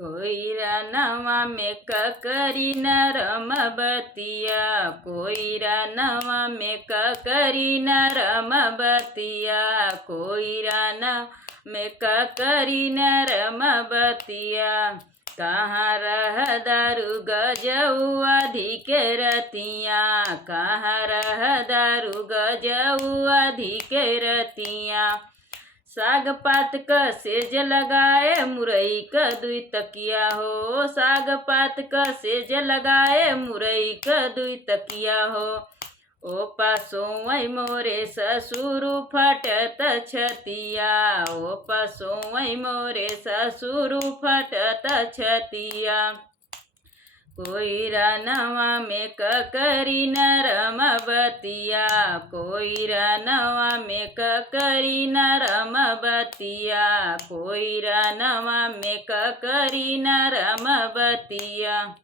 कोईरा नवा में ककरी नरम बतिया, कोईरा नवा में ककरी नरम बतिया, कोईरा न में ककरी नरम बतिया। कहाँ रह दारू गजऊ अधिक रतिया, कहाँ रह दारू गजऊ अधिक रतिया। साग पात क सेज लगाए मुरई क दुई तकिया हो, साग पात क सेज लगाए मुरई क दुई तकिया हो। ओ पासोई मोरे ससुर फटत छतिया, ओ पासोई मोरे ससुर फटत छतिया। कोईरा नवा में ककरी नरम बतिया, कोईरा नवा में ककरी नरम बतिया, कोईरा नवा में ककरी नरम बतिया।